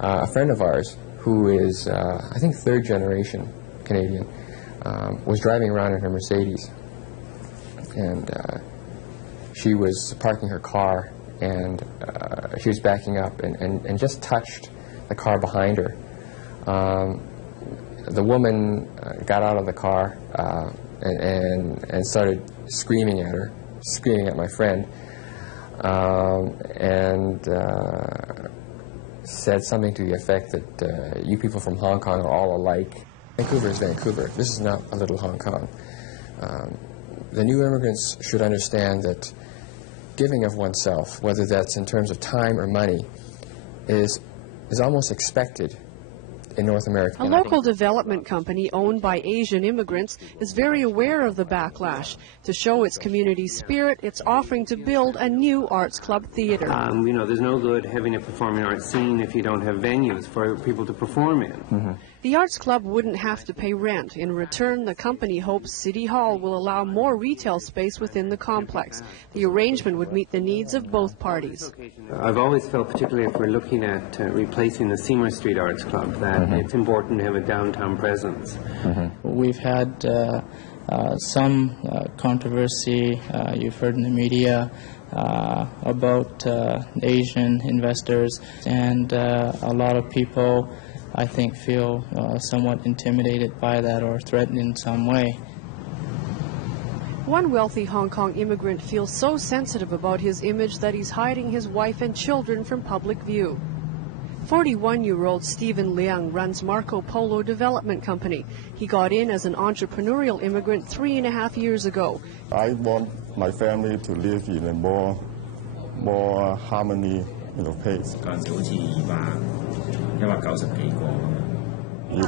a friend of ours who is, I think, third generation Canadian, was driving around in her Mercedes, and she was parking her car, and she was backing up and just touched the car behind her. The woman got out of the car and started screaming at her, screaming at my friend, and said something to the effect that you people from Hong Kong are all alike. Vancouver is Vancouver. This is not a little Hong Kong. The new immigrants should understand that giving of oneself, whether that's in terms of time or money, is almost expected in North America. A local development company owned by Asian immigrants is very aware of the backlash. To show its community spirit, it's offering to build a new arts club theater. You know, there's no good having a performing arts scene if you don't have venues for people to perform in. Mm-hmm. The arts club wouldn't have to pay rent. In return, the company hopes City Hall will allow more retail space within the complex. The arrangement would meet the needs of both parties. I've always felt, particularly if we're looking at replacing the Seymour Street Arts Club, that it's important to have a downtown presence. We've had some controversy, you've heard in the media, about Asian investors, and a lot of people, I think, feel somewhat intimidated by that or threatened in some way. One wealthy Hong Kong immigrant feels so sensitive about his image that he's hiding his wife and children from public view. 41-year-old Stephen Liang runs Marco Polo Development Company. He got in as an entrepreneurial immigrant 3.5 years ago. I want my family to live in a more harmony, pace. If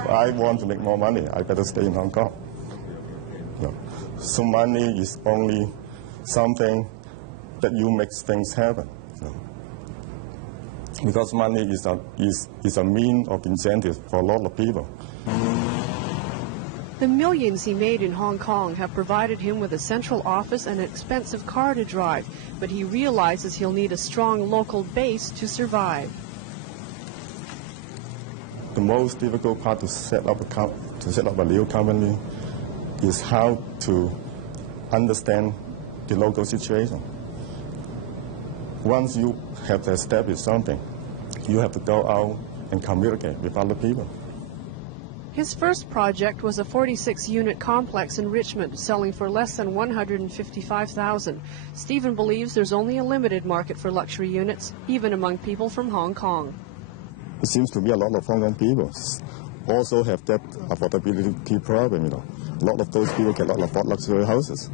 I want to make more money, I better stay in Hong Kong. So money is only something that you make things happen. Because money is a means of incentive for a lot of people. The millions he made in Hong Kong have provided him with a central office and an expensive car to drive, but he realizes he'll need a strong local base to survive. The most difficult part to set up a new company is how to understand the local situation. Once you have established something, you have to go out and communicate with other people. His first project was a 46-unit complex in Richmond, selling for less than $155,000. Stephen believes there's only a limited market for luxury units, even among people from Hong Kong. It seems to me a lot of Hong Kong people also have that affordability problem, A lot of those people cannot afford luxury houses.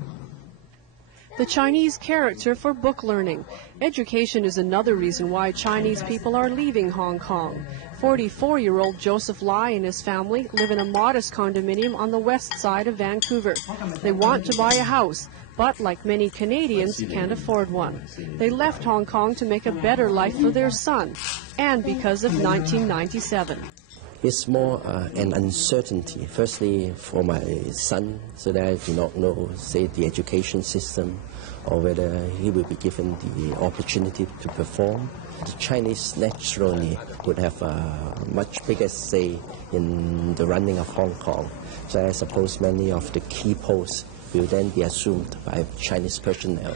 The Chinese character for book learning. Education is another reason why Chinese people are leaving Hong Kong. 44-year-old Joseph Lai and his family live in a modest condominium on the west side of Vancouver. They want to buy a house, but like many Canadians, can't afford one. They left Hong Kong to make a better life for their son, and because of 1997. It's more an uncertainty, firstly for my son, so that I do not know, say, the education system, or whether he will be given the opportunity to perform. The Chinese naturally would have a much bigger say in the running of Hong Kong, so I suppose many of the key posts will then be assumed by Chinese personnel.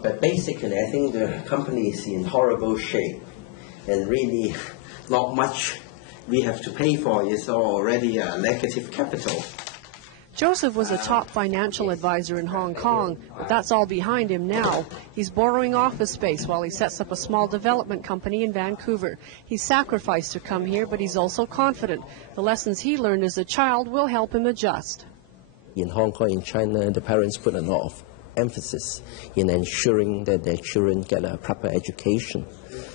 But basically, I think the company is in horrible shape, and really not much we have to pay for is already a negative capital. Joseph was a top financial advisor in Hong Kong, but that's all behind him now. He's borrowing office space while he sets up a small development company in Vancouver. He's sacrificed to come here, but he's also confident. The lessons he learned as a child will help him adjust. In Hong Kong, in China, the parents put a lot of emphasis in ensuring that their children get a proper education.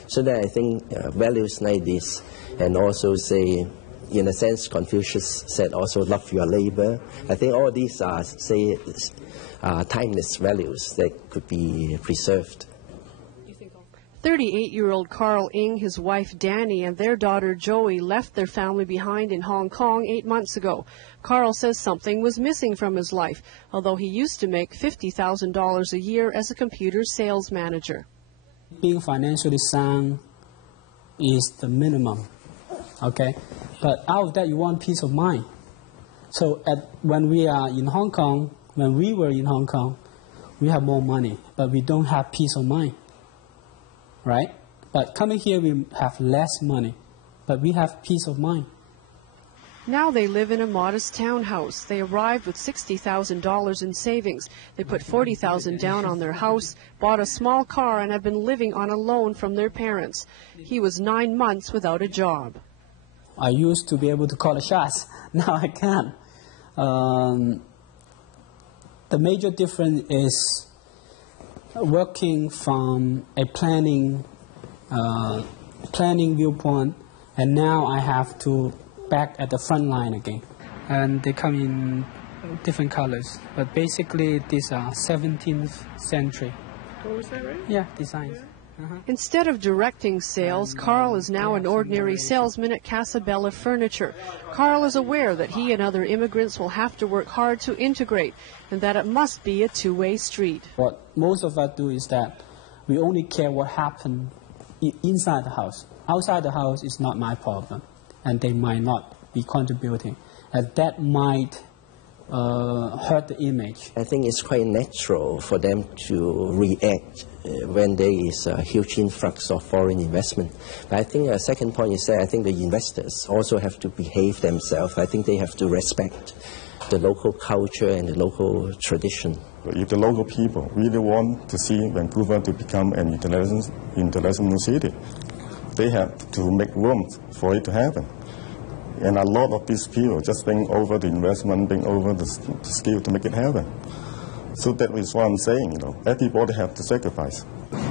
So that I think values like this, and also say, in a sense, Confucius said also love your labor. I think all these are, say, timeless values that could be preserved. 38-year-old Carl Ng, his wife Danny, and their daughter Joey left their family behind in Hong Kong 8 months ago. Carl says something was missing from his life, although he used to make $50,000 a year as a computer sales manager. Being financially sound is the minimum, okay? But out of that, you want peace of mind. So when we are in Hong Kong, when we were in Hong Kong, we have more money, but we don't have peace of mind, right? But coming here, we have less money, but we have peace of mind. Now they live in a modest townhouse. They arrived with $60,000 in savings. They put $40,000 down on their house, bought a small car, and have been living on a loan from their parents. He was 9 months without a job. I used to be able to call the shots. Now I can't. The major difference is working from a planning viewpoint, and now I have to back at the front line again. And they come in different colors, but basically these are 17th century. Oh, is that right? Yeah, designs. Instead of directing sales, Carl is now an ordinary salesman at Casabella Furniture. Carl is aware that he and other immigrants will have to work hard to integrate, and that it must be a two-way street. What most of us do is that we only care what happened inside the house. Outside the house is not my problem, and they might not be contributing, and that might hurt the image. I think it's quite natural for them to react when there is a huge influx of foreign investment. But I think a second point is that I think the investors also have to behave themselves. I think they have to respect the local culture and the local tradition. If the local people really want to see Vancouver to become an international city, they have to make room for it to happen. And a lot of these people just bring over the investment, bring over the skill to make it happen. So that is what I'm saying, everybody have to sacrifice.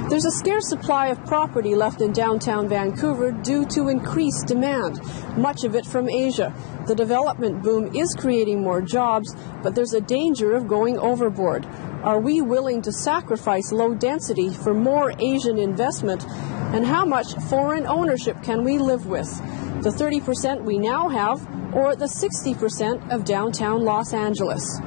There's a scarce supply of property left in downtown Vancouver due to increased demand, much of it from Asia. The development boom is creating more jobs, but there's a danger of going overboard. Are we willing to sacrifice low density for more Asian investment? And how much foreign ownership can we live with? The 30% we now have, or the 60% of downtown Los Angeles?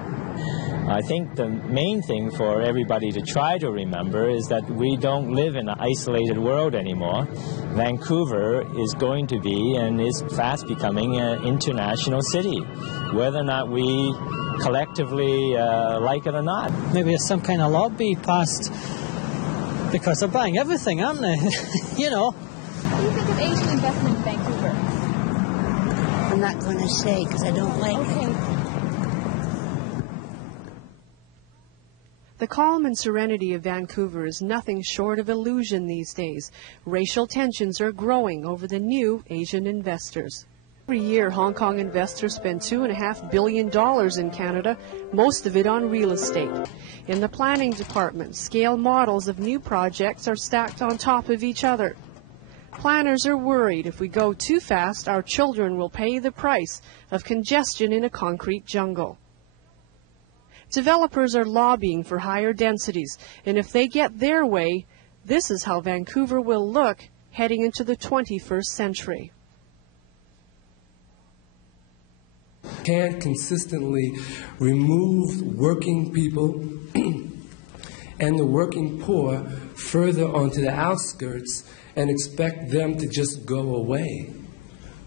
I think the main thing for everybody to try to remember is that we don't live in an isolated world anymore. Vancouver is going to be and is fast becoming an international city, whether or not we collectively like it or not. Maybe there's some kind of lobby passed because they're buying everything, aren't they? You know. What do you think of Asian investment in Vancouver? I'm not going to say because I don't like it. The calm and serenity of Vancouver is nothing short of illusion these days. Racial tensions are growing over the new Asian investors. Every year, Hong Kong investors spend $2.5 billion in Canada, most of it on real estate. In the planning department, scale models of new projects are stacked on top of each other. Planners are worried if we go too fast, our children will pay the price of congestion in a concrete jungle. Developers are lobbying for higher densities, and if they get their way, this is how Vancouver will look heading into the 21st century. Can't consistently remove working people and the working poor further onto the outskirts and expect them to just go away.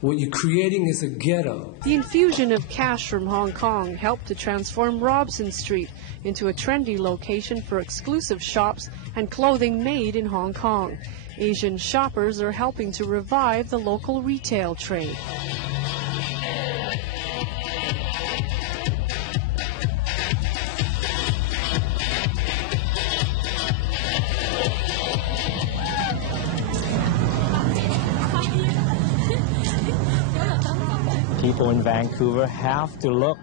What you're creating is a ghetto. The infusion of cash from Hong Kong helped to transform Robson Street into a trendy location for exclusive shops and clothing made in Hong Kong. Asian shoppers are helping to revive the local retail trade. People in Vancouver have to look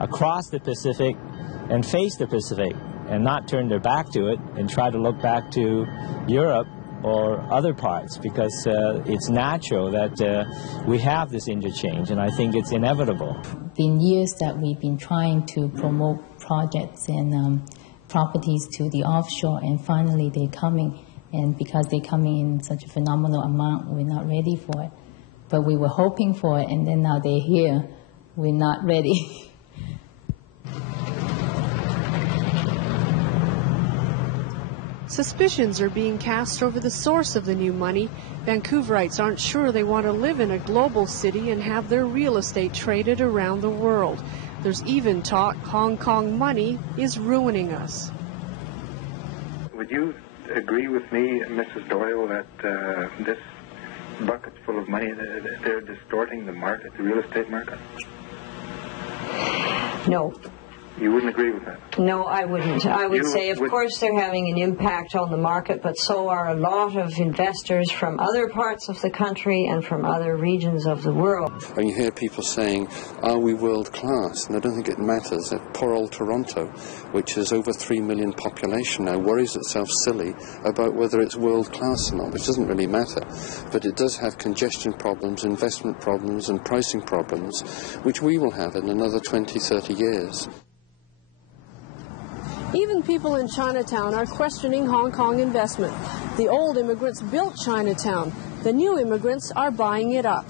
across the Pacific and face the Pacific and not turn their back to it and try to look back to Europe or other parts, because it's natural that we have this interchange, and I think it's inevitable. Been years that we've been trying to promote projects and properties to the offshore, and finally they're coming, and because they're coming in such a phenomenal amount, we're not ready for it. But we were hoping for it, and then now they're here. We're not ready. Suspicions are being cast over the source of the new money. Vancouverites aren't sure they want to live in a global city and have their real estate traded around the world. There's even talk Hong Kong money is ruining us. Would you agree with me, Mrs. Doyle, that this bucket's full of money, they're distorting the market, the real estate market? No. You wouldn't agree with that? No, I wouldn't. I would say, of course, they're having an impact on the market, but so are a lot of investors from other parts of the country and from other regions of the world. And you hear people saying, are we world class? And I don't think it matters. Poor old Toronto, which has over 3 million population now, worries itself silly about whether it's world class or not, which doesn't really matter. But it does have congestion problems, investment problems, and pricing problems, which we will have in another 20, 30 years. Even people in Chinatown are questioning Hong Kong investment. The old immigrants built Chinatown. The new immigrants are buying it up.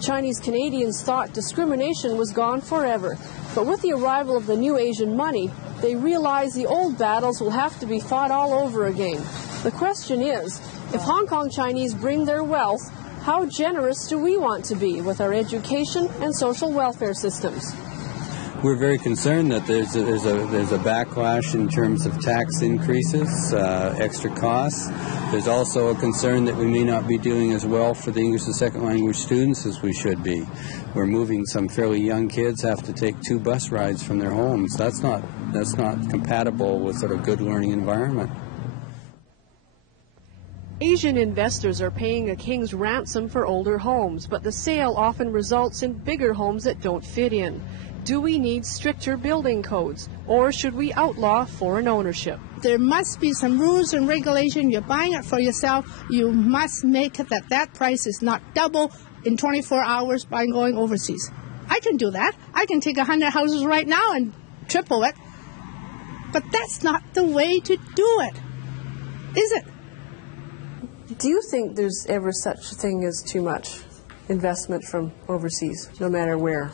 Chinese Canadians thought discrimination was gone forever. But with the arrival of the new Asian money, they realize the old battles will have to be fought all over again. The question is, if Hong Kong Chinese bring their wealth, how generous do we want to be with our education and social welfare systems? We're very concerned that there's a backlash in terms of tax increases, extra costs. There's also a concern that we may not be doing as well for the English as a second language students as we should be. We're moving some fairly young kids have to take 2 bus rides from their homes. That's not compatible with sort of good learning environment. Asian investors are paying a king's ransom for older homes, but the sale often results in bigger homes that don't fit in. Do we need stricter building codes, or should we outlaw foreign ownership? There must be some rules and regulations. You're buying it for yourself. You must make it that price is not double in 24 hours by going overseas. I can do that. I can take 100 houses right now and triple it. But that's not the way to do it, is it? Do you think there's ever such a thing as too much investment from overseas, no matter where?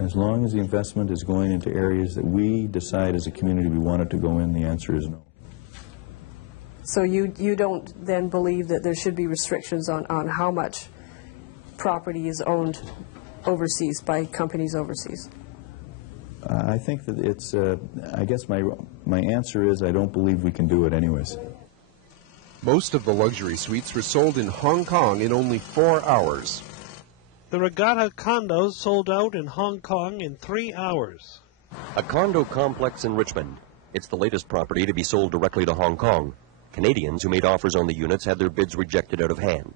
As long as the investment is going into areas that we decide as a community we want it to go in, the answer is no. So you don't then believe that there should be restrictions on how much property is owned overseas by companies overseas? I think that it's, I guess my answer is I don't believe we can do it anyways. Most of the luxury suites were sold in Hong Kong in only 4 hours. The Regatta condos sold out in Hong Kong in 3 hours. A condo complex in Richmond. It's the latest property to be sold directly to Hong Kong. Canadians who made offers on the units had their bids rejected out of hand.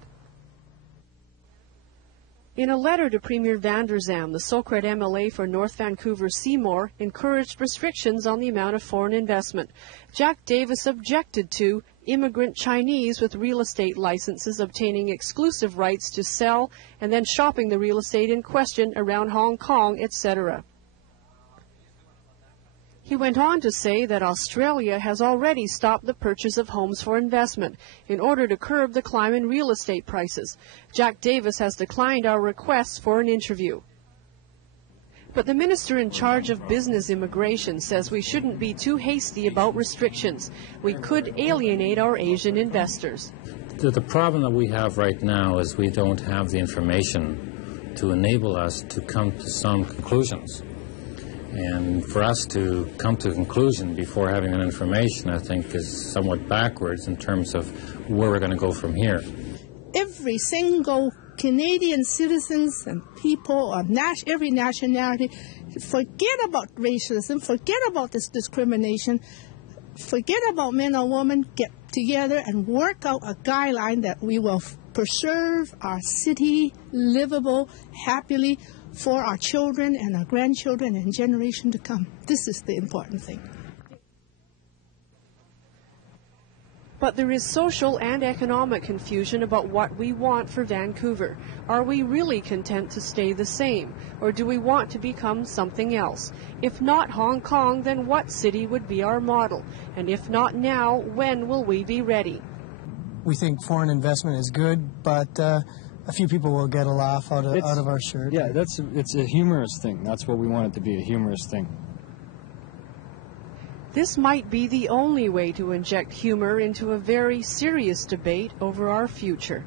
In a letter to Premier Van der Zalm, the Socrat MLA for North Vancouver Seymour encouraged restrictions on the amount of foreign investment. Jack Davis objected to immigrant Chinese with real estate licenses obtaining exclusive rights to sell and then shopping the real estate in question around Hong Kong, etc. He went on to say that Australia has already stopped the purchase of homes for investment in order to curb the climb in real estate prices. Jack Davis has declined our requests for an interview. But the minister in charge of business immigration says we shouldn't be too hasty about restrictions. We could alienate our Asian investors. The problem that we have right now is we don't have the information to enable us to come to some conclusions. And for us to come to a conclusion before having that information, I think, is somewhat backwards in terms of where we're going to go from here. Every single Canadian citizens and people of every nationality, forget about racism, forget about this discrimination, forget about men or women, get together and work out a guideline that we will preserve our city livable happily for our children and our grandchildren and generation to come. This is the important thing. But there is social and economic confusion about what we want for Vancouver. Are we really content to stay the same, or do we want to become something else? If not Hong Kong, then what city would be our model? And if not now, when will we be ready? We think foreign investment is good, but a few people will get a laugh out of our shirt. Yeah, it's a humorous thing. That's what we want it to be, a humorous thing. This might be the only way to inject humor into a very serious debate over our future.